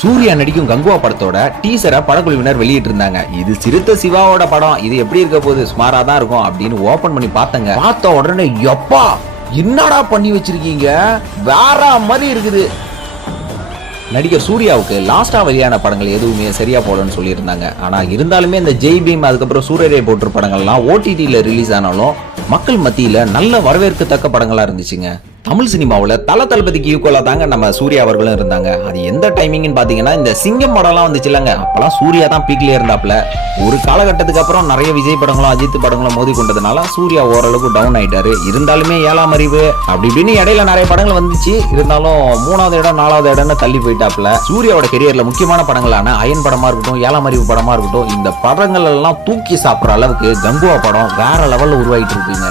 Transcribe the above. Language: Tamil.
சூர்யா நடிக்கும் கங்குவா படத்தோட டீசரை படக்குழுவினர் வெளியிட்டு இருந்தாங்க. இது சிறுத்தை சிவாவோட படம், இது எப்படி இருக்க போகுது, சுமாரா தான் இருக்கும் அப்படின்னு ஓபன் பண்ணி பார்த்தாங்க. பார்த்த உடனே எப்பா என்னடா பண்ணி வச்சிருக்கீங்க, வேற மாதிரி இருக்குது. நடிகர் சூர்யாவுக்கு லாஸ்டா வெளியான படங்கள் எதுவுமே சரியா போலன்னு சொல்லியிருந்தாங்க. ஆனா இருந்தாலுமே இந்த ஜெய் பீம் அதுக்கப்புறம் சூரியரே போட்டு படங்கள்லாம் ஓடிடியில் ரிலீஸ் ஆனாலும் மக்கள் மத்தியில நல்ல வரவேற்கத்தக்க படங்களா இருந்துச்சுங்க. தமிழ் சினிமாவில் தளபதிக்கு ஈக்குவலா தாங்க நம்ம சூர்யா அவர்களும் இருந்தாங்க. அது எந்த டைமிங்னு பாத்தீங்கன்னா இந்த சிங்கம் படம்லாம் வந்துச்சு இல்லங்க, அப்பெல்லாம் சூர்யா தான் பீக்ல இருந்தாப்ல. ஒரு காலகட்டத்துக்கு அப்புறம் நிறைய விஜய் படங்களும் அஜித் படங்களும் மோதி கொண்டதுனால சூர்யா ஓரளவுக்கு டவுன் ஆயிட்டாரு. இருந்தாலுமே 7ஆம் அறிவு அப்படி இப்படின்னு இடையில நிறைய படங்கள் வந்துச்சு. இருந்தாலும் 3வது இடம் 4வது இடம்னு தள்ளி போயிட்டாப்ல. சூர்யாவோட கெரியர்ல முக்கியமான படங்களான அயன் படமா இருக்கட்டும், 7ஆம் அறிவு படமா இருக்கட்டும், இந்த படங்கள் எல்லாம் தூக்கி சாப்பிடுற அளவுக்கு கங்குவா படம் வேற லெவல்ல உருவாயிட்டு இருக்குங்க.